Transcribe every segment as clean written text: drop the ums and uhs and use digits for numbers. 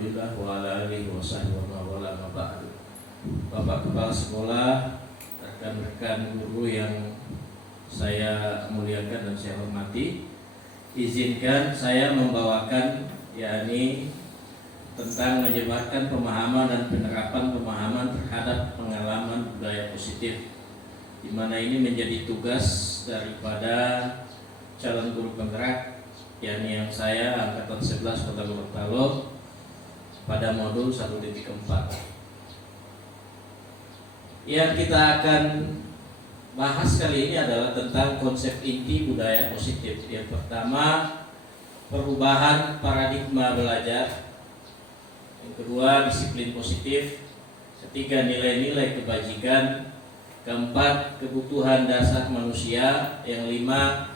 Abdillah wa ala alihi wa sahbihi wa wala ma ba'du. Bapak Kepala Sekolah, rekan-rekan guru yang saya muliakan dan saya hormati, izinkan saya membawakan yakni tentang menyebarkan pemahaman dan penerapan pemahaman terhadap pengalaman budaya positif, di mana ini menjadi tugas daripada calon guru penggerak yakni yang saya angkatan 11 Kota Gorontalo pada modul 1.4. Yang kita akan bahas kali ini adalah tentang konsep inti budaya positif. Yang pertama, perubahan paradigma belajar. Yang kedua, disiplin positif. Ketiga, nilai-nilai kebajikan. Keempat, kebutuhan dasar manusia. Yang lima,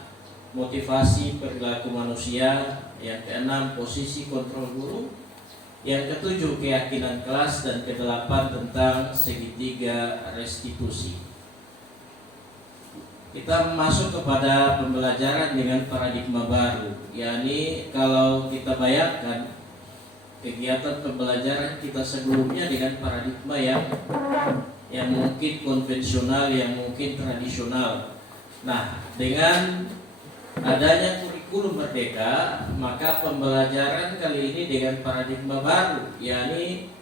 motivasi perilaku manusia. Yang keenam, posisi kontrol guru. Yang ketujuh, keyakinan kelas. Dan kedelapan, tentang segitiga restitusi. Kita masuk kepada pembelajaran dengan paradigma baru, yakni kalau kita bayangkan kegiatan pembelajaran kita sebelumnya dengan paradigma yang mungkin konvensional, yang mungkin tradisional. Nah, dengan adanya kurikulum merdeka, maka pembelajaran kali ini dengan paradigma baru, yakni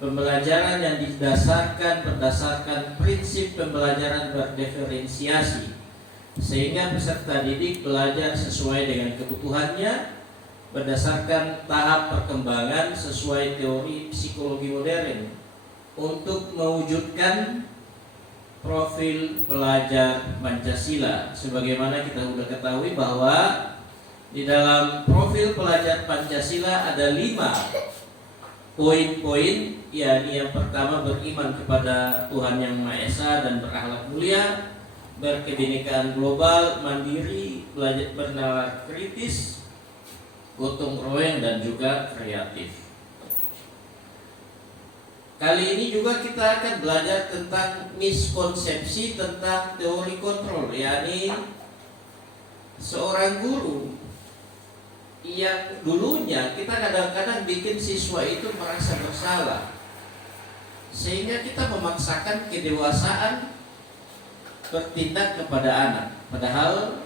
pembelajaran yang berdasarkan prinsip pembelajaran berdiferensiasi, sehingga peserta didik belajar sesuai dengan kebutuhannya berdasarkan tahap perkembangan sesuai teori psikologi modern untuk mewujudkan profil pelajar Pancasila. Sebagaimana kita sudah ketahui bahwa di dalam profil pelajar Pancasila ada 5 poin-poin, yakni yang pertama beriman kepada Tuhan Yang Maha Esa dan berakhlak mulia, berkebinekaan global, mandiri, belajar bernalar kritis, gotong royong, dan juga kreatif. Kali ini juga kita akan belajar tentang miskonsepsi tentang teori kontrol, yakni seorang guru yang dulunya kita kadang-kadang bikin siswa itu merasa bersalah, sehingga kita memaksakan kedewasaan bertindak kepada anak. Padahal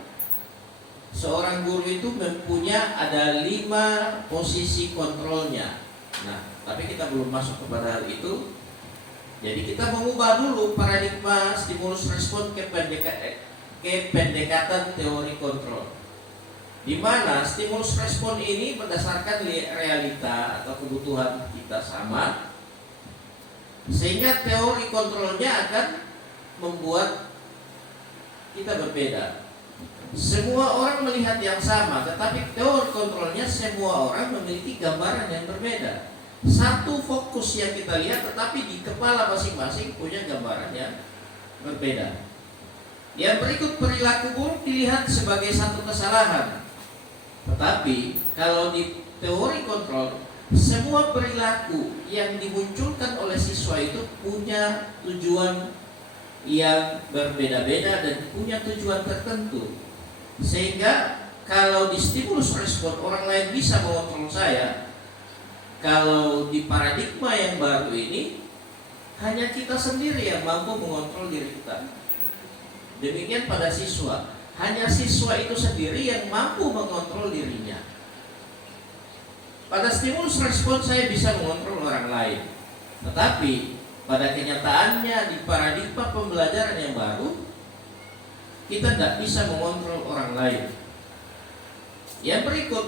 seorang guru itu ada 5 posisi kontrolnya. Nah, tapi kita belum masuk kepada hal itu. Jadi kita mengubah dulu paradigma stimulus respon ke pendekatan teori kontrol, di mana stimulus respon ini berdasarkan realita atau kebutuhan kita sama, sehingga teori kontrolnya akan membuat kita berbeda. Semua orang melihat yang sama, tetapi teori kontrolnya semua orang memiliki gambaran yang berbeda. Satu fokus yang kita lihat, tetapi di kepala masing-masing punya gambaran yang berbeda. Yang berikut, perilaku buruk dilihat sebagai satu kesalahan. Tetapi kalau di teori kontrol, semua perilaku yang dimunculkan oleh siswa itu punya tujuan yang berbeda-beda dan punya tujuan tertentu. Sehingga kalau di stimulus respon orang lain bisa mengontrol saya, kalau di paradigma yang baru ini hanya kita sendiri yang mampu mengontrol diri kita. Demikian pada siswa, hanya siswa itu sendiri yang mampu mengontrol dirinya. Pada stimulus respon saya bisa mengontrol orang lain, tetapi pada kenyataannya di paradigma pembelajaran yang baru, kita tidak bisa mengontrol orang lain. Yang berikut,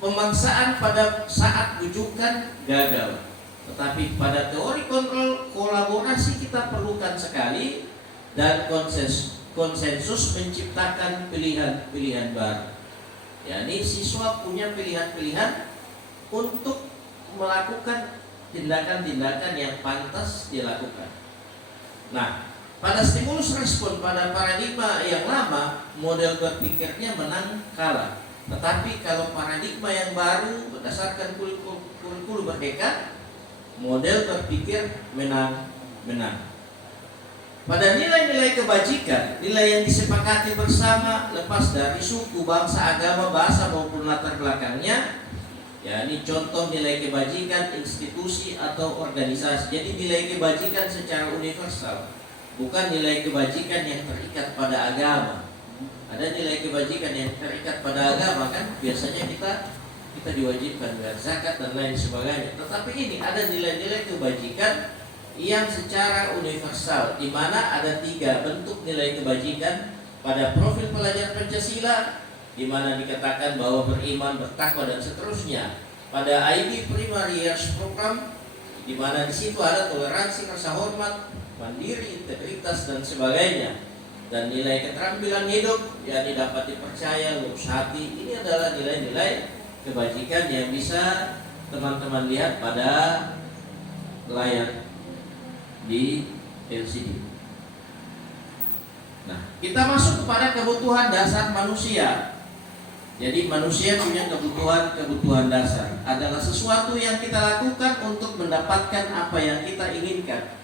pemaksaan pada saat rujukan gagal. Tetapi pada teori kontrol, kolaborasi kita perlukan sekali, dan konsensus menciptakan pilihan-pilihan baru. yakni siswa punya pilihan-pilihan untuk melakukan tindakan-tindakan yang pantas dilakukan. Nah, pada stimulus respon pada paradigma yang lama, model berpikirnya menang kalah. Tetapi kalau paradigma yang baru berdasarkan kurikulum merdeka, model berpikir menang. Pada nilai-nilai kebajikan, nilai yang disepakati bersama lepas dari suku, bangsa, agama, bahasa maupun latar belakangnya, Ya, ini contoh nilai kebajikan institusi atau organisasi. Jadi nilai kebajikan secara universal, bukan nilai kebajikan yang terikat pada agama. Ada nilai kebajikan yang terikat pada agama, kan biasanya kita diwajibkan bayar zakat dan lain sebagainya. Tetapi ini ada nilai-nilai kebajikan yang secara universal, di mana ada 3 bentuk nilai kebajikan pada profil pelajar Pancasila, di mana dikatakan bahwa beriman, bertakwa dan seterusnya. Pada ID Primary Years Program, di mana di situ ada toleransi, rasa hormat, mandiri, integritas dan sebagainya. Dan nilai keterampilan hidup yang dapat dipercaya, lurus hati. Ini adalah nilai-nilai kebajikan yang bisa teman-teman lihat pada layar di LCD. Nah, kita masuk kepada kebutuhan dasar manusia. Jadi manusia punya kebutuhan dasar, adalah sesuatu yang kita lakukan untuk mendapatkan apa yang kita inginkan.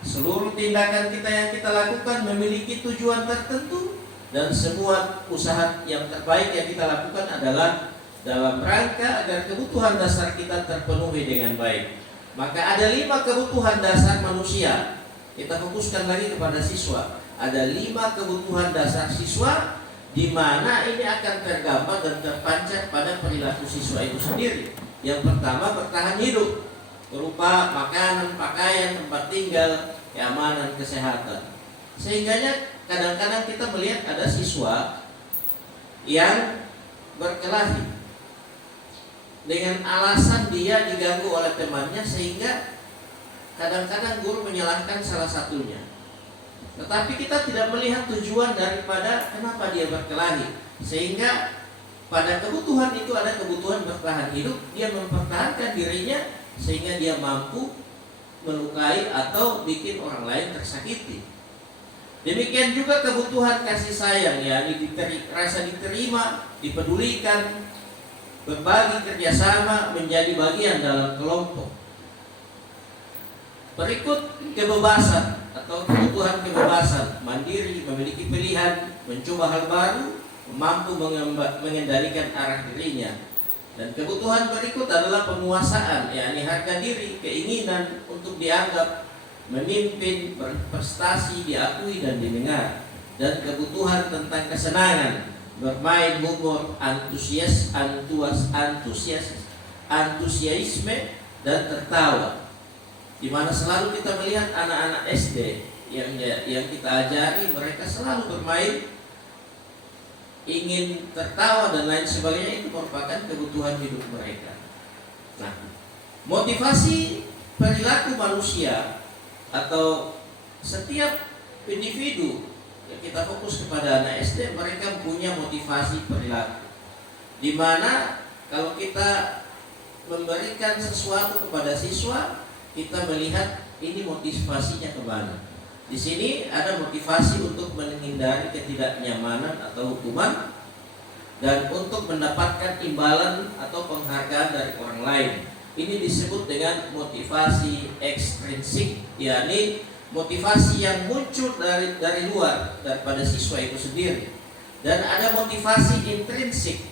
Seluruh tindakan kita yang kita lakukan memiliki tujuan tertentu, dan semua usaha yang terbaik yang kita lakukan adalah dalam rangka agar kebutuhan dasar kita terpenuhi dengan baik. Maka ada 5 kebutuhan dasar manusia. Kita fokuskan lagi kepada siswa. Ada 5 kebutuhan dasar siswa, di mana ini akan tergambar dan terpancar pada perilaku siswa itu sendiri. Yang pertama, bertahan hidup, berupa makanan, pakaian, tempat tinggal, keamanan, kesehatan. Sehingganya kadang-kadang kita melihat ada siswa yang berkelahi dengan alasan dia diganggu oleh temannya, sehingga kadang-kadang guru menyalahkan salah satunya. Tetapi kita tidak melihat tujuan daripada kenapa dia berkelahi. Sehingga pada kebutuhan itu ada kebutuhan bertahan hidup. Dia mempertahankan dirinya sehingga dia mampu melukai atau bikin orang lain tersakiti. Demikian juga kebutuhan kasih sayang, ya, rasa diterima, dipedulikan, berbagi, kerjasama, menjadi bagian dalam kelompok. Berikut kebebasan atau kebutuhan kebebasan, mandiri, memiliki pilihan, mencoba hal baru, mampu mengendalikan arah dirinya. Dan kebutuhan berikut adalah penguasaan, yakni harga diri, keinginan untuk dianggap, memimpin, berprestasi, diakui dan didengar. Dan kebutuhan tentang kesenangan, bermain, humor, antusiasme dan tertawa. Di mana selalu kita melihat anak-anak SD yang kita ajari, mereka selalu bermain, ingin tertawa dan lain sebagainya. Itu merupakan kebutuhan hidup mereka. Nah, motivasi perilaku manusia atau setiap individu, yang kita fokus kepada anak SD, mereka punya motivasi perilaku. Di mana kalau kita memberikan sesuatu kepada siswa, kita melihat ini motivasinya kemana. Di sini ada motivasi untuk menghindari ketidaknyamanan atau hukuman, dan untuk mendapatkan imbalan atau penghargaan dari orang lain. Ini disebut dengan motivasi ekstrinsik, yakni motivasi yang muncul dari luar, daripada siswa itu sendiri. Dan ada motivasi intrinsik,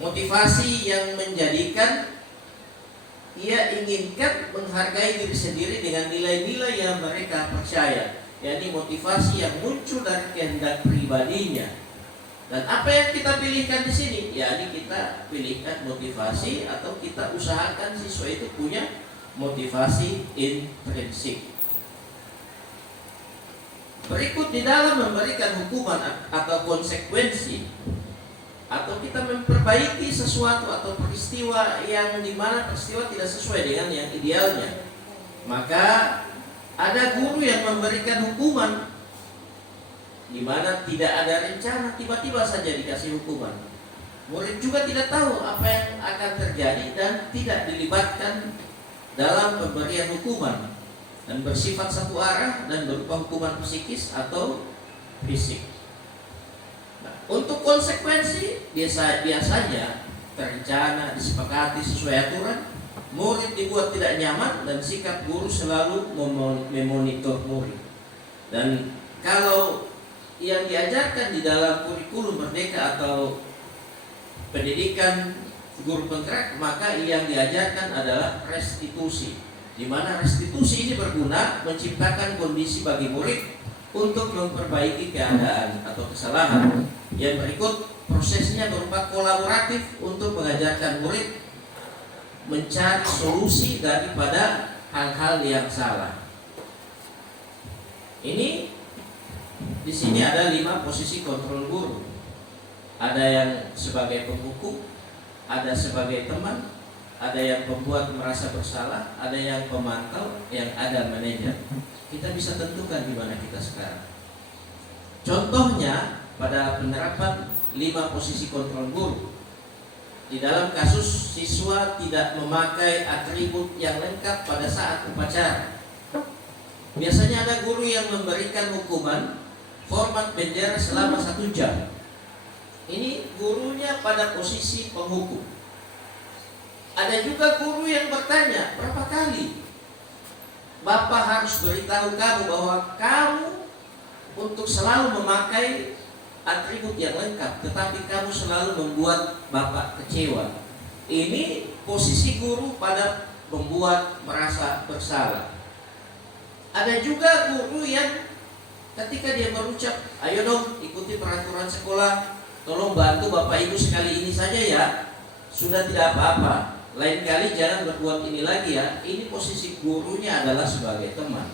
motivasi yang menjadikan ia inginkan menghargai diri sendiri dengan nilai-nilai yang mereka percaya, yakni motivasi yang muncul dari kehendak pribadinya. Dan apa yang kita pilihkan di sini, yakni kita pilihkan motivasi atau kita usahakan siswa itu punya motivasi intrinsik. Berikut, di dalam memberikan hukuman atau konsekuensi, atau kita memperbaiki sesuatu atau peristiwa yang dimana peristiwa tidak sesuai dengan yang idealnya, maka ada guru yang memberikan hukuman di mana tidak ada rencana, tiba-tiba saja dikasih hukuman. Murid juga tidak tahu apa yang akan terjadi dan tidak dilibatkan dalam pemberian hukuman, dan bersifat satu arah dan berupa hukuman psikis atau fisik. Untuk konsekuensi biasanya terencana, disepakati sesuai aturan. Murid dibuat tidak nyaman dan sikap guru selalu memonitor murid. Dan kalau yang diajarkan di dalam kurikulum merdeka atau pendidikan guru penggerak, maka yang diajarkan adalah restitusi, di mana restitusi ini berguna menciptakan kondisi bagi murid untuk memperbaiki keadaan atau kesalahan. Yang berikut prosesnya berupa kolaboratif untuk mengajarkan murid mencari solusi daripada hal-hal yang salah. Ini di sini ada 5 posisi kontrol guru. Ada yang sebagai pembuku, ada sebagai teman, ada yang pembuat merasa bersalah, ada yang pemantau, yang ada manajer. Kita bisa tentukan di mana kita sekarang. Contohnya pada penerapan 5 posisi kontrol guru. Di dalam kasus siswa tidak memakai atribut yang lengkap pada saat upacara. Biasanya ada guru yang memberikan hukuman format bendera selama 1 jam. Ini gurunya pada posisi penghukum. Ada juga guru yang bertanya, berapa kali Bapak harus beritahu kamu bahwa kamu untuk selalu memakai atribut yang lengkap, tetapi kamu selalu membuat Bapak kecewa. Ini posisi guru pada membuat merasa bersalah. Ada juga guru yang ketika dia berucap, ayo dong ikuti peraturan sekolah, tolong bantu Bapak Ibu sekali ini saja ya, sudah tidak apa-apa, lain kali jangan berbuat ini lagi ya. Ini posisi gurunya adalah sebagai teman.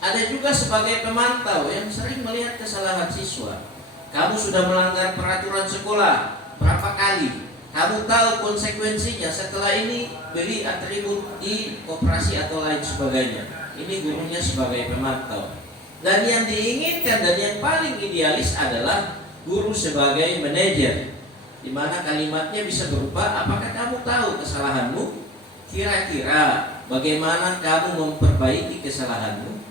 Ada juga sebagai pemantau yang sering melihat kesalahan siswa. Kamu sudah melanggar peraturan sekolah berapa kali? Kamu tahu konsekuensinya, setelah ini beli atribut di koperasi atau lain sebagainya. Ini gurunya sebagai pemantau. Dan yang diinginkan dan yang paling idealis adalah guru sebagai manajer, di mana kalimatnya bisa berupa, apakah kamu tahu kesalahanmu? Kira-kira bagaimana kamu memperbaiki kesalahanmu?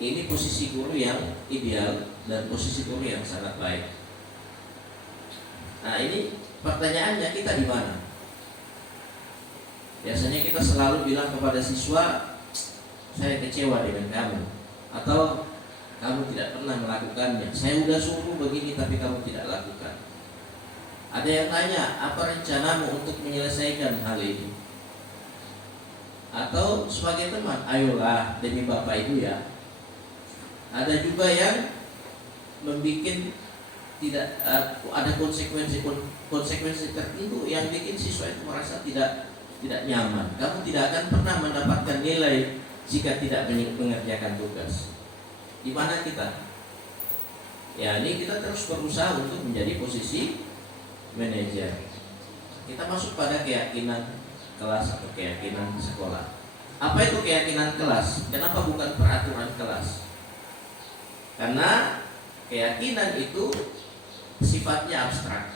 Ini posisi guru yang ideal dan posisi guru yang sangat baik. Nah, ini pertanyaannya, kita di mana? Biasanya kita selalu bilang kepada siswa, saya kecewa dengan kamu, atau kamu tidak pernah melakukannya. Saya sudah suruh begini tapi kamu tidak lakukan. Ada yang tanya, apa rencanamu untuk menyelesaikan hal ini? Atau sebagai teman, ayolah demi Bapak Ibu ya. Ada juga yang membuat tidak ada konsekuensi tertentu yang bikin siswa itu merasa tidak nyaman. Kamu tidak akan pernah mendapatkan nilai jika tidak mengerjakan tugas. Di mana kita? Ya, ini kita terus berusaha untuk menjadi posisi manajer. Kita masuk pada keyakinan kelas atau keyakinan sekolah. Apa itu keyakinan kelas? Kenapa bukan peraturan kelas? Karena keyakinan itu sifatnya abstrak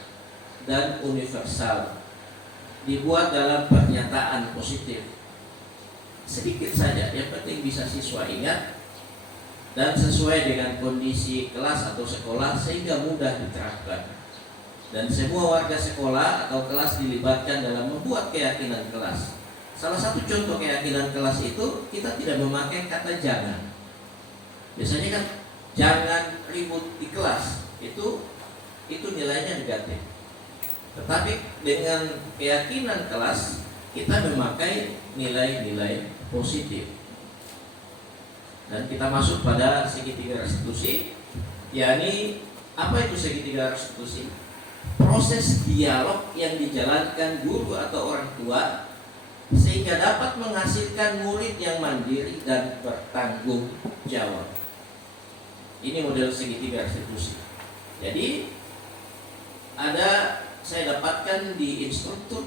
dan universal, dibuat dalam pernyataan positif. Sedikit saja, yang penting bisa siswa ingat dan sesuai dengan kondisi kelas atau sekolah sehingga mudah diterapkan. Dan semua warga sekolah atau kelas dilibatkan dalam membuat keyakinan kelas. Salah satu contoh keyakinan kelas itu, kita tidak memakai kata jangan. Biasanya kan jangan ribut di kelas, itu nilainya negatif. Tetapi dengan keyakinan kelas, kita memakai nilai-nilai positif. Dan kita masuk pada segitiga restitusi, yakni apa itu segitiga restitusi? Proses dialog yang dijalankan guru atau orang tua sehingga dapat menghasilkan murid yang mandiri dan bertanggung jawab. Ini model segitiga restitusi. Jadi saya dapatkan di instruktur,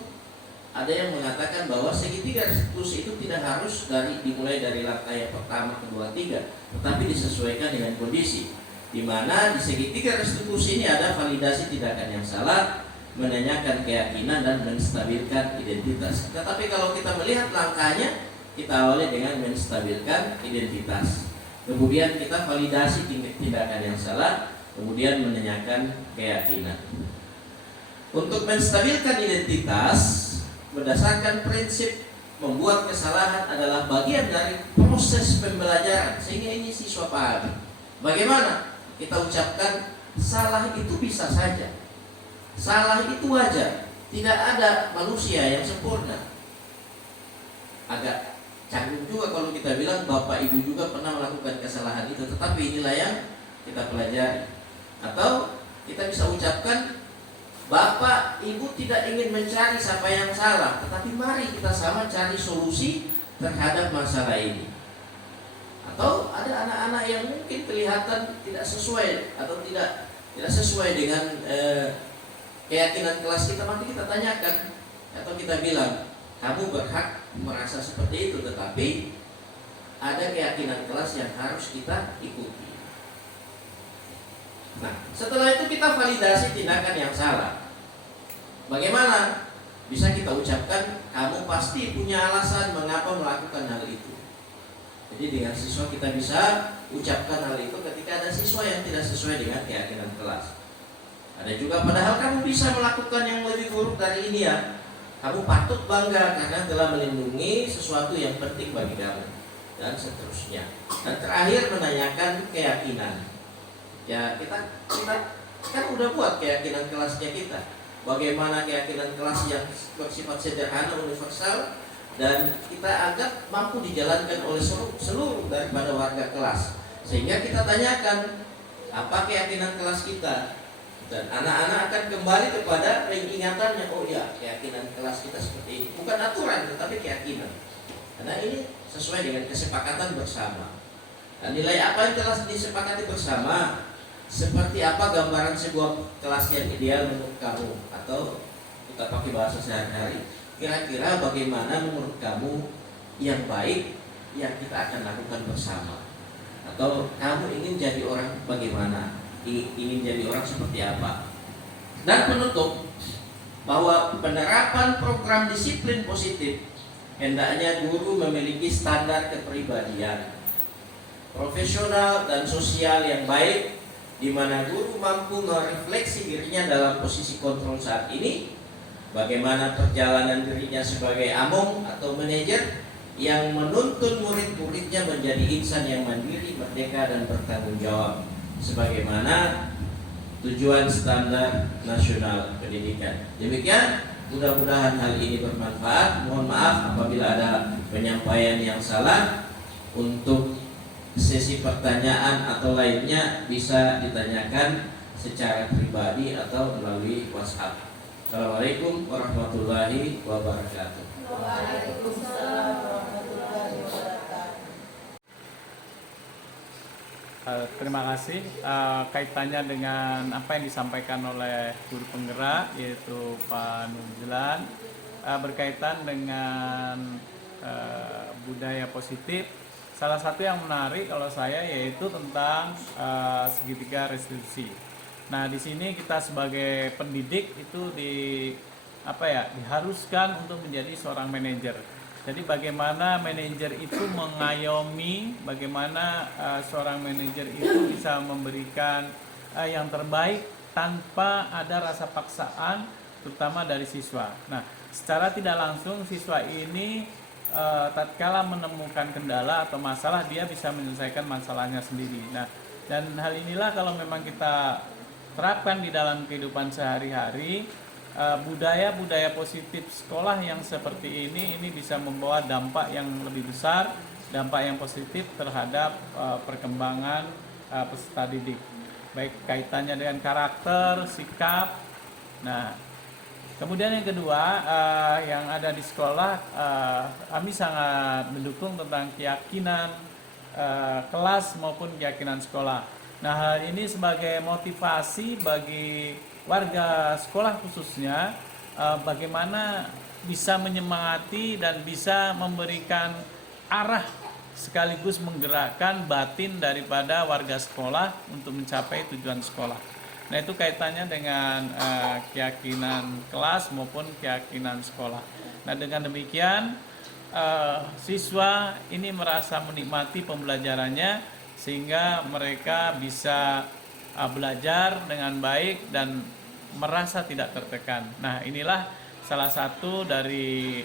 ada yang mengatakan bahwa segitiga restitusi itu tidak harus dimulai dari lantai yang pertama, kedua, tiga, tetapi disesuaikan dengan kondisi. Di mana di segitiga restitusi ini ada validasi tindakan yang salah, menanyakan keyakinan dan menstabilkan identitas. Tetapi kalau kita melihat langkahnya, kita awali dengan menstabilkan identitas. Kemudian kita validasi tindakan yang salah, kemudian menanyakan keyakinan. Untuk menstabilkan identitas, berdasarkan prinsip membuat kesalahan adalah bagian dari proses pembelajaran, sehingga ini siswa pahami. Bagaimana? Kita ucapkan salah itu bisa saja, salah itu wajar, Tidak ada manusia yang sempurna. Agak canggung juga kalau kita bilang bapak ibu juga pernah melakukan kesalahan itu, tetapi inilah yang kita pelajari. Atau kita bisa ucapkan, bapak ibu tidak ingin mencari siapa yang salah, tetapi mari kita sama cari solusi terhadap masalah ini. Atau ada anak-anak yang mungkin kelihatan tidak sesuai atau tidak sesuai dengan keyakinan kelas kita, maka kita tanyakan atau kita bilang, kamu berhak merasa seperti itu, tetapi ada keyakinan kelas yang harus kita ikuti. Nah, setelah itu kita validasi tindakan yang salah. Bagaimana? Bisa kita ucapkan, kamu pasti punya alasan mengapa melakukan hal itu. Jadi dengan siswa kita bisa ucapkan hal itu ketika ada siswa yang tidak sesuai dengan keyakinan kelas. Ada juga, padahal kamu bisa melakukan yang lebih buruk dari ini ya. Kamu patut bangga karena telah melindungi sesuatu yang penting bagi kamu, dan seterusnya. Dan terakhir, menanyakan keyakinan. Ya, kita kan udah buat keyakinan kelasnya kita. Bagaimana keyakinan kelas yang bersifat sederhana, universal, dan kita anggap mampu dijalankan oleh seluruh daripada warga kelas. Sehingga kita tanyakan, apa keyakinan kelas kita? Dan anak-anak akan kembali kepada ingatannya, oh ya, keyakinan kelas kita seperti ini. Bukan aturan, tetapi keyakinan. Karena ini sesuai dengan kesepakatan bersama. Dan nilai apa yang telah disepakati bersama? Seperti apa gambaran sebuah kelas yang ideal menurut kamu? Atau kita pakai bahasa sehari-hari, kira-kira bagaimana menurut kamu yang baik yang kita akan lakukan bersama? Atau kamu ingin jadi orang bagaimana? Ingin jadi orang seperti apa? Dan penutup, bahwa penerapan program disiplin positif hendaknya guru memiliki standar kepribadian profesional dan sosial yang baik, di mana guru mampu merefleksi dirinya dalam posisi kontrol saat ini, bagaimana perjalanan dirinya sebagai among atau manajer yang menuntun murid-muridnya menjadi insan yang mandiri, merdeka, dan bertanggung jawab, sebagaimana tujuan standar nasional pendidikan. Demikian, mudah-mudahan hal ini bermanfaat. Mohon maaf apabila ada penyampaian yang salah. Untuk sesi pertanyaan atau lainnya bisa ditanyakan secara pribadi atau melalui WhatsApp. Assalamualaikum warahmatullahi wabarakatuh. Waalaikumsalam warahmatullahi wabarakatuh. Terima kasih. Kaitannya dengan apa yang disampaikan oleh guru penggerak, yaitu Pak Nurjilan, berkaitan dengan budaya positif. Salah satu yang menarik kalau saya yaitu tentang segitiga restitusi. Nah, di sini kita sebagai pendidik itu diharuskan untuk menjadi seorang manajer. Jadi bagaimana manajer itu mengayomi, bagaimana seorang manajer itu bisa memberikan yang terbaik tanpa ada rasa paksaan, terutama dari siswa. Nah, secara tidak langsung siswa ini tatkala menemukan kendala atau masalah, dia bisa menyelesaikan masalahnya sendiri. Nah, dan hal inilah kalau memang kita terapkan di dalam kehidupan sehari-hari, budaya-budaya positif sekolah yang seperti ini bisa membawa dampak yang lebih besar, dampak yang positif terhadap perkembangan peserta didik, baik kaitannya dengan karakter, sikap. Nah, kemudian yang kedua, yang ada di sekolah, kami sangat mendukung tentang keyakinan kelas maupun keyakinan sekolah. Nah, hal ini sebagai motivasi bagi warga sekolah khususnya, bagaimana bisa menyemangati dan bisa memberikan arah sekaligus menggerakkan batin daripada warga sekolah untuk mencapai tujuan sekolah. Nah, itu kaitannya dengan keyakinan kelas maupun keyakinan sekolah. Nah, dengan demikian siswa ini merasa menikmati pembelajarannya sehingga mereka bisa belajar dengan baik dan merasa tidak tertekan. Nah, inilah salah satu dari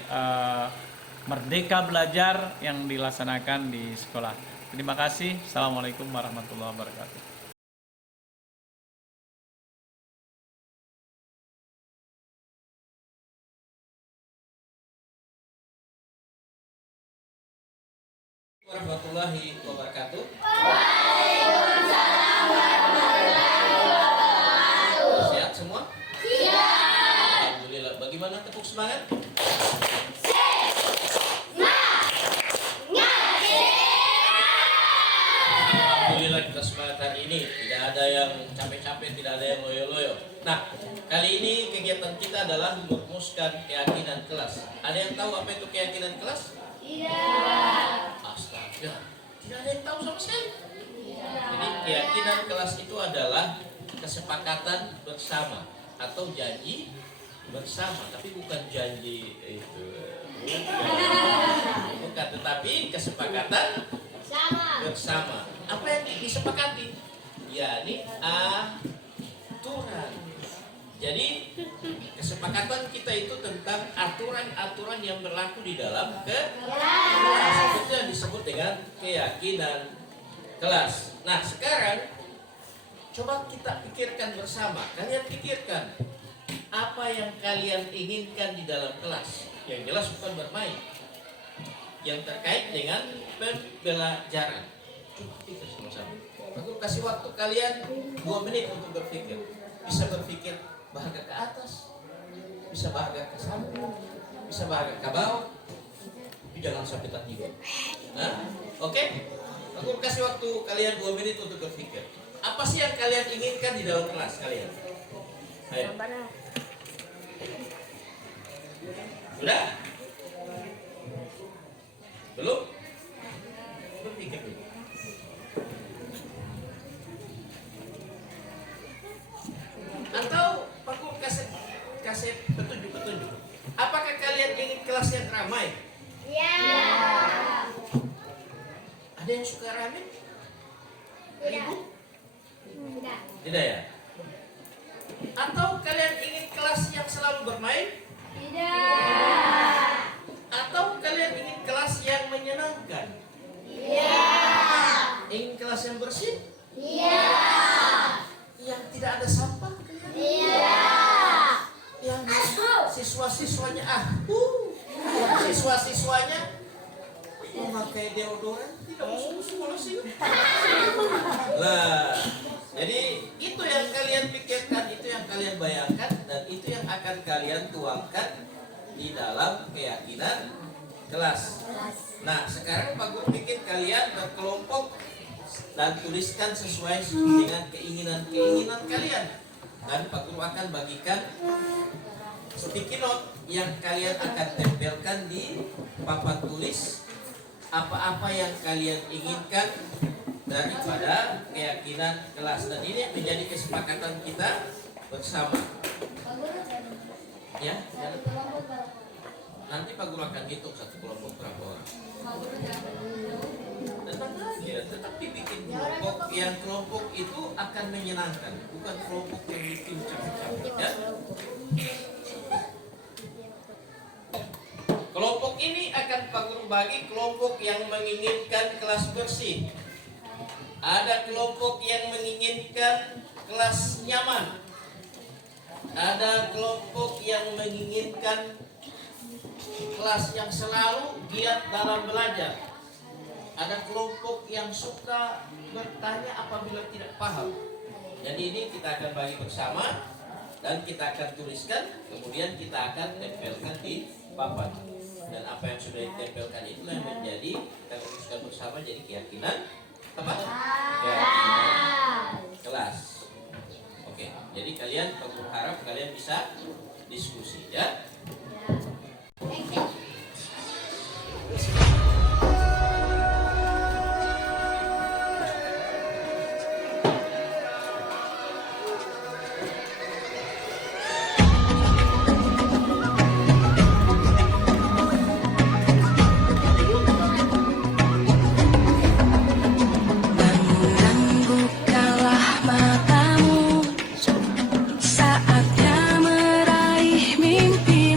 Merdeka Belajar yang dilaksanakan di sekolah. Terima kasih. Assalamualaikum warahmatullahi wabarakatuh. warahmatullahi wabarakatuh. Sehat semua? Alhamdulillah. Bagaimana tepuk semangat? Alhamdulillah kita semangat hari ini. Tidak ada yang capek-capek, tidak ada yang loyo-loyo. Nah, kali ini kegiatan kita adalah merumuskan keyakinan kelas. Ada yang tahu apa itu keyakinan kelas? Astaga, tidak ada yang tahu sama sekali. Jadi keyakinan kelas itu adalah kesepakatan bersama atau janji bersama, tapi bukan janji itu, bukan, tetapi kesepakatan bersama. Apa yang disepakati? Yakni aturan. Jadi kesepakatan kita itu tentang aturan-aturan yang berlaku di dalam kelas. Itu yang disebut dengan keyakinan kelas. Nah, sekarang coba kita pikirkan bersama. Kalian pikirkan apa yang kalian inginkan di dalam kelas. Yang jelas bukan bermain. Yang terkait dengan pembelajaran. Coba pikir sama-sama. Aku kasih waktu kalian 2 menit untuk berpikir. Bisa berpikir bahagia ke atas, bisa bahagia ke samping, bisa bahagia ke bawah, tapi jangan sampai tak tiba. Nah, oke? Aku kasih waktu kalian 2 menit untuk berpikir. Apa sih yang kalian inginkan di dalam kelas kalian? Ayo. Sudah? Belum? Berpikir dulu. Atau aku kasih petunjuk. Apakah kalian ingin kelas yang ramai? Ada yang suka ramai? Ribut? Tidak ya? Atau kalian ingin kelas yang selalu bermain? Atau kalian ingin kelas yang menyenangkan? Ingin kelas yang bersih? Yang tidak ada sampah? Yang siswa-siswanya siswa-siswanya memakai deodoran, tidak usah. Lah, jadi itu yang kalian pikirkan, itu yang kalian bayangkan, dan itu yang akan kalian tuangkan di dalam keyakinan kelas. Nah, sekarang Pak Guru bikin kalian berkelompok dan tuliskan sesuai dengan keinginan kalian. Dan Pak Guru akan bagikan sticky note yang kalian akan tempelkan di papan tulis apa-apa yang kalian inginkan daripada keyakinan kelas. Dan ini menjadi kesepakatan kita bersama. Ya, nanti Pak Guru akan hitung satu kelompok berapa orang. Tenang aja, tetapi bikin kelompok itu akan menyenangkan, bukan kelompok yang bikin capek-capek, ya. Kelompok ini akan Pak Guru bagi kelompok yang menginginkan kelas bersih. Ada kelompok yang menginginkan kelas nyaman. Ada kelompok yang menginginkan kelas yang selalu giat dalam belajar. Ada kelompok yang suka bertanya apabila tidak paham. Jadi ini kita akan bagi bersama dan kita akan tuliskan, kemudian kita akan tempelkan di papan. Dan apa yang sudah ditempelkan itulah yang menjadi kita tuliskan bersama jadi keyakinan apa? Keyakinan kelas. Oke, jadi kalian aku harap kalian bisa diskusi ya. Saatnya meraih mimpi.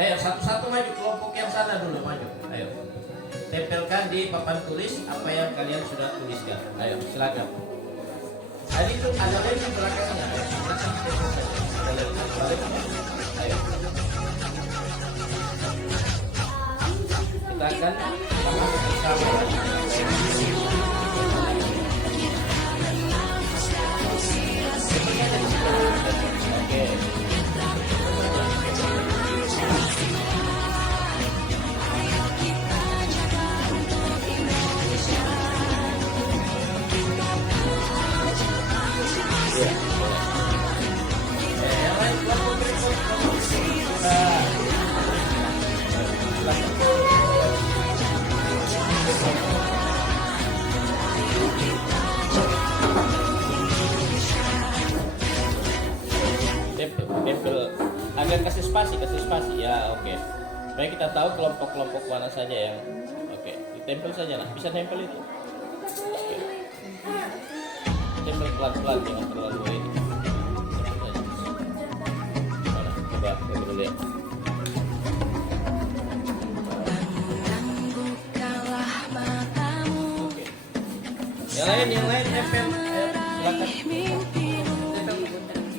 Ayo satu-satu maju, kelompok yang sana dulu maju. Ayo. Tempelkan di papan tulis apa yang kalian sudah tuliskan. Ayo, silakan. Tadi itu ada lem di belakangnya. Ayo. Ada lem. Ayo. Kita akan bersama. Oke. Tempel agak kasih spasi ya, oke. Supaya kita tahu kelompok-kelompok mana saja yang oke. Ditempel saja lah, bisa tempel itu. Oke. Tempel pelan-pelan, jangan terlalu ini. Tempel saja. Mana? Coba dulu lihat. Oke. Yang lain tempel. Ayo, silakan. Bantu sini, bantu tempel saja.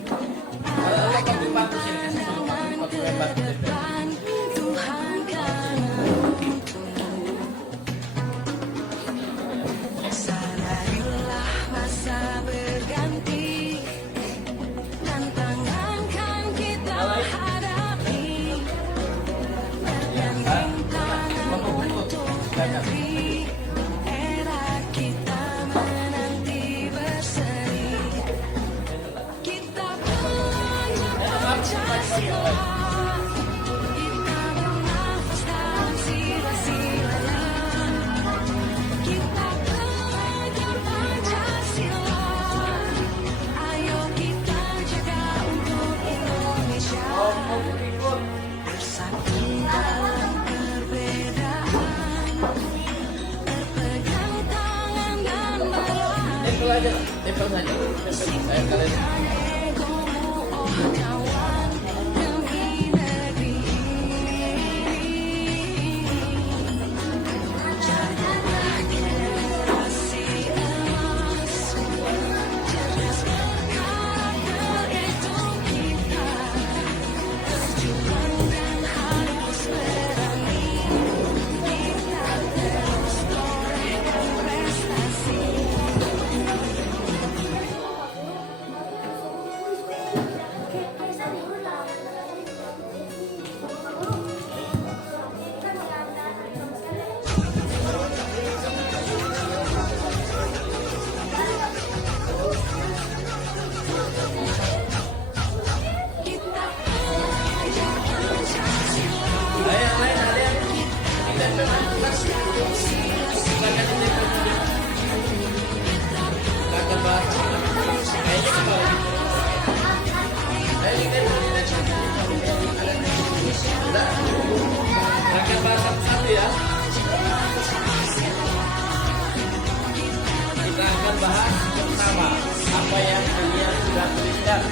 Kalian bahas bersama apa yang kalian sudah tuliskan.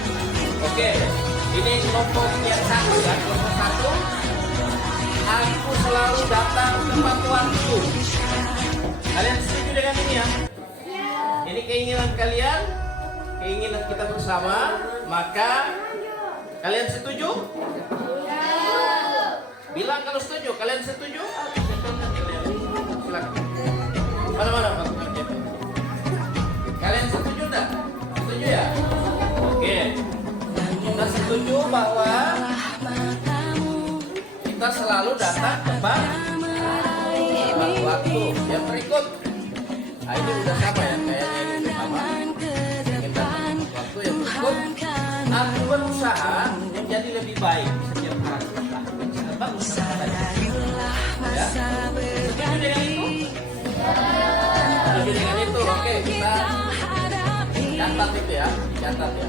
Oke, ini kelompok yang satu ya, kelompok satu. Aku selalu datang tepat waktu. Kalian setuju dengan ini ya? Ini keinginan kalian, keinginan kita bersama. Maka kalian setuju? Bilang kalau setuju. Kalian setuju? Silakan. Mana-mana Pak? Kalian setuju enggak? Setuju ya? Oke. Kita setuju bahwa kita selalu datang tepat waktu. Yang berikut. Nah, ini udah sama ya, kayaknya ini sama. Ingin datang waktu yang berikut. Aku berusaha menjadi lebih baik setiap hari. Bagus. Ya. Setuju dengan itu? Setuju dengan itu? Oke, kita catat itu ya, catat ya.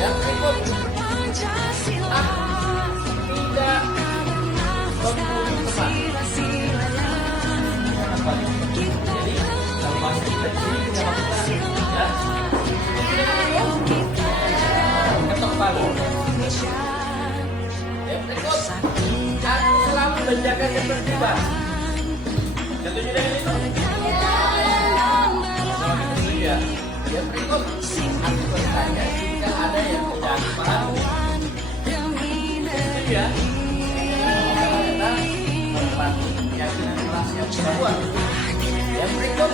Yang berikut, tidak membunuh teman. Jadi Ya. Ketok palu. Ya, berikut. Aku selalu menjaga ketertiban. Setuju dengan itu? Setuju ya. Ya, berikut. Aku bertanya jika ada yang tidak aku pahami. Setuju ya? Kita menepati keyakinan kelas yang kita buat. Yang berikut.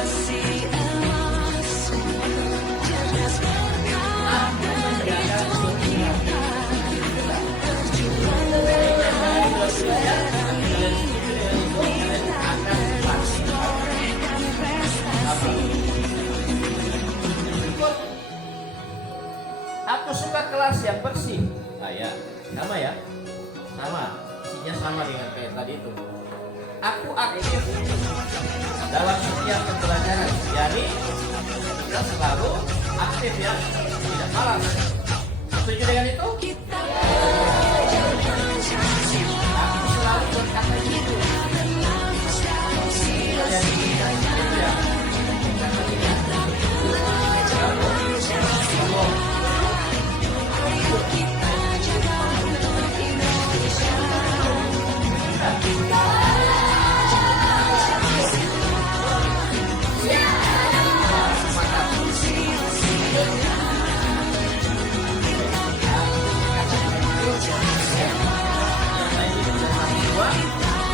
Aku menjaga ketertiban. Aku suka kelas yang bersih. Nah ya, sama ya, sama. Isinya sama dengan kayak tadi itu. Aku aktif dalam setiap pembelajaran. Jadi kita selalu aktif ya, tidak malas. Setuju dengan itu? Aku selalu berkata gitu. Jadi kita gitu ya.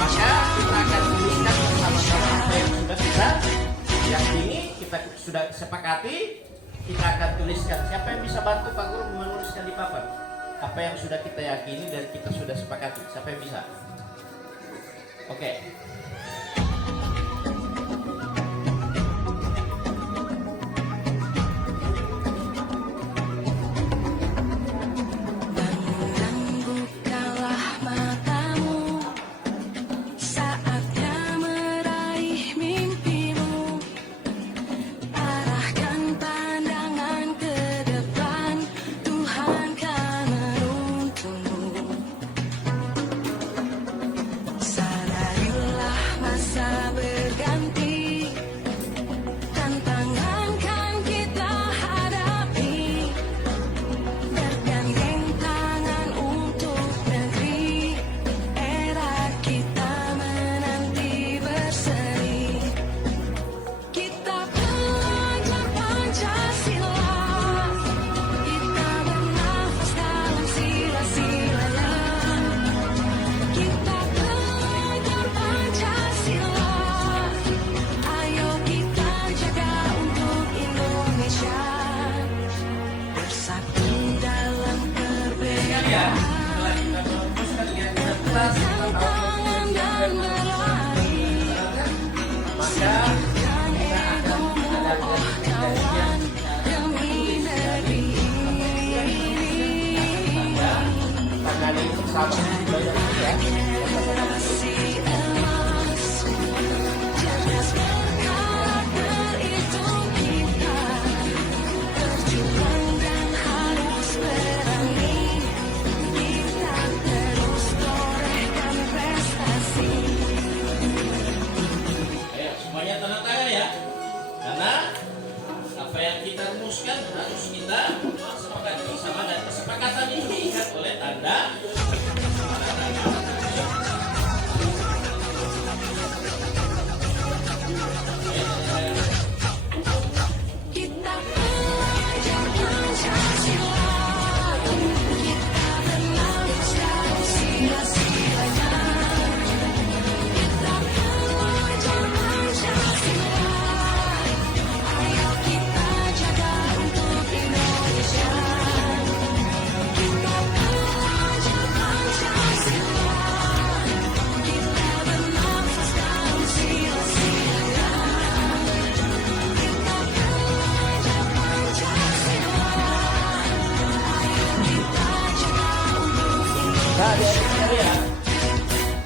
Maka kita akan tuliskan bersama-sama apa yang sudah kita yakini, kita sudah sepakati. Kita akan tuliskan. Siapa yang bisa bantu Pak Guru menuliskan di papan apa yang sudah kita yakini dan kita sudah sepakati? Siapa yang bisa? Oke.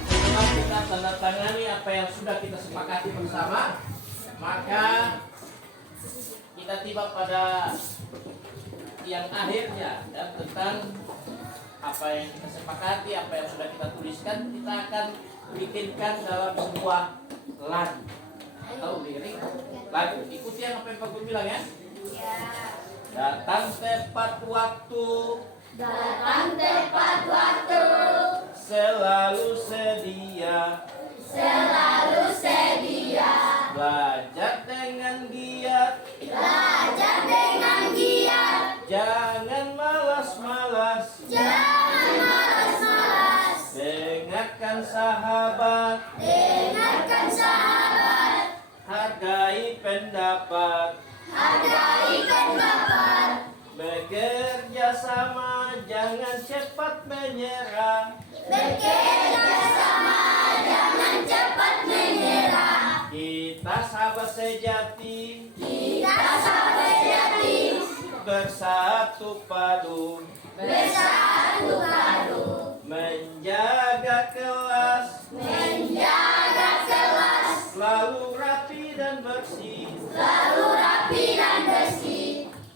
Setelah kita tanda tangani apa yang sudah kita sepakati bersama, maka kita tiba pada yang akhirnya dan tentang apa yang kita sepakati, apa yang sudah kita tuliskan, kita akan bikinkan dalam sebuah lagu atau lirik Lagu, ikuti yang apa yang Pak Guru bilang ya. Ya. Datang tepat waktu, Datang tepat waktu, selalu sedia, selalu sedia. belajar dengan giat, Belajar dengan giat, jangan malas-malas, jangan malas-malas. dengarkan sahabat, Dengarkan sahabat, hargai pendapat, hargai pendapat. bekerja sama, jangan cepat menyerah. Bekerja sama, jangan cepat menyerah. Kita sahabat sejati, Kita sahabat sejati, bersatu padu, bersatu padu, menjaga kelas, menjaga kelas, selalu rapi dan bersih, selalu rapi dan bersih,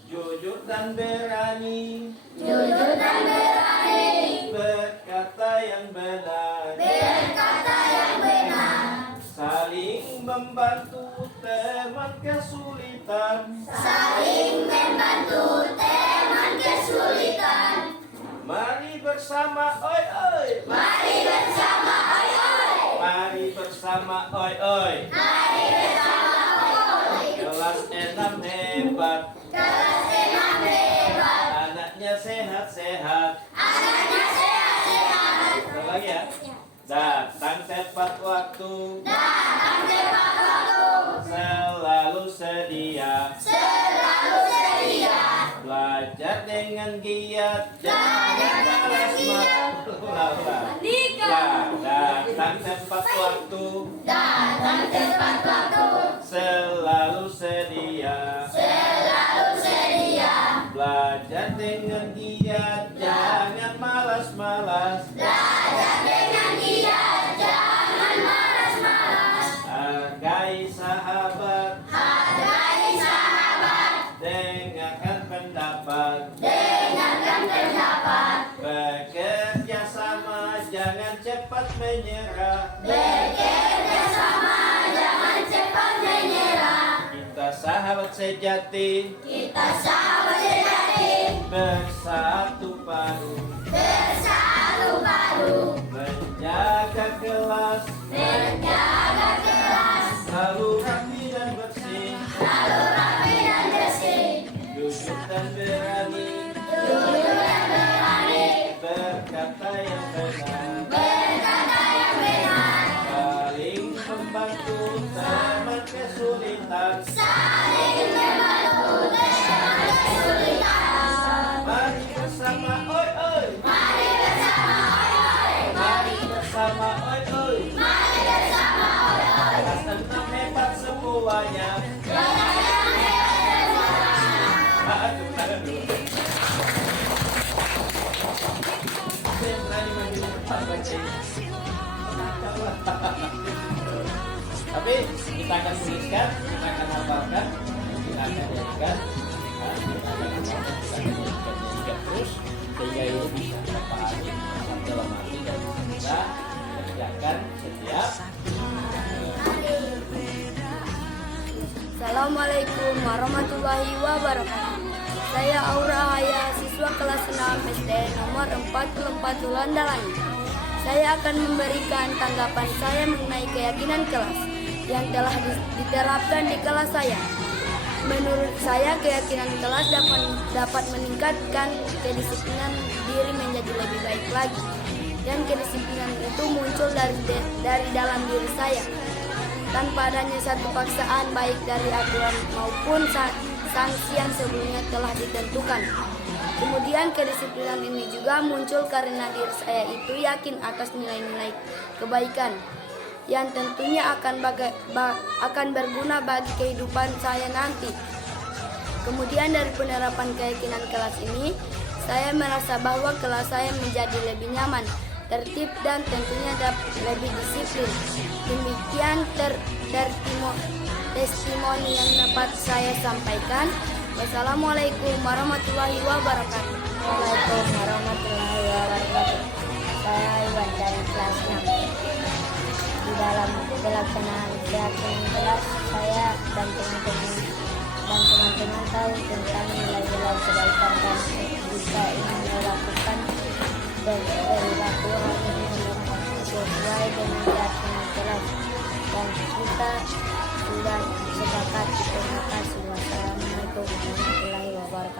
jujur dan berani, jujur dan berani, berkata yang benar, berkata yang benar, saling membantu teman kesulitan. saling membantu teman kesulitan. Mari bersama oi oi, Mari bersama oi oi, mari bersama oi oi. mari bersama oi oi. Kelas 6 hebat, Kelas 6 hebat, anaknya sehat-sehat. anaknya sehat-sehat. Sekali lagi ya. Datang tepat waktu, Datang tepat waktu, selalu sedia, selalu sedia. belajar dengan giat, Belajar dengan giat. Datang tepat waktu, Datang tepat waktu, selalu sedia, selalu sedia. belajar dengan giat, jangan malas-malas, Belajar dengan giat, jangan malas-malas. hargai sahabat, Hargai sahabat, dengarkan pendapat, dengarkan pendapat. bekerja sama, jangan cepat menyerah. Bekerja sama, jangan cepat menyerah. Kita sahabat sejati, Kita sahabat sejati, bersatu padu, bersatu padu, menjaga kelas, menjaga kelas, selalu rapi dan bersih, selalu rapi dan bersih, jujur dan berani, jujur dan berani, berkata yang benar, berkata yang benar, saling membantu teman kesulitan. saling membantu teman kesulitan. Mari bersama oi oi, Mari bersama oi oi, mari bersama oi oi. mari bersama oi oi. Kelas 6 hebat semuanya. Kelas 6 hebat semuanya. Aduh. Saya berani maju depan baca ini. Tapi kita akan tuliskan, kita akan hafalkan, kita akan nyanyikan, kita akan nyanyikan terus sehingga ini bisa kita pahami dalam hati dan kita kerjakan setiap Assalamualaikum warahmatullahi wabarakatuh. Saya Aura Haya, siswa kelas 6 SD nomor 44 Wulandalani. Saya akan memberikan tanggapan saya mengenai keyakinan kelas yang telah diterapkan di kelas saya. Menurut saya, keyakinan kelas dapat meningkatkan kedisiplinan diri menjadi lebih baik lagi. Dan kedisiplinan itu muncul dari dalam diri saya, tanpa adanya satu paksaan baik dari aturan maupun sanksi yang sebelumnya telah ditentukan. Kemudian kedisiplinan ini juga muncul karena diri saya itu yakin atas nilai-nilai kebaikan yang tentunya akan berguna bagi kehidupan saya nanti. Kemudian dari penerapan keyakinan kelas ini, saya merasa bahwa kelas saya menjadi lebih nyaman, tertib, dan tentunya lebih disiplin. Demikian testimoni yang dapat saya sampaikan. Wassalamualaikum warahmatullahi wabarakatuh. Assalamualaikum warahmatullahi wabarakatuh. Saya Iwan dari kelas 6. Di dalam pelaksanaan keyakinan kelas saya dan teman-teman tahu tentang nilai-nilai kebaikan dan jika ingin melakukan perilaku harus sesuai dengan keyakinan kelas dan kita sudah sepakat. Terima kasih. Wassalamualaikum warahmatullahi wabarakatuh.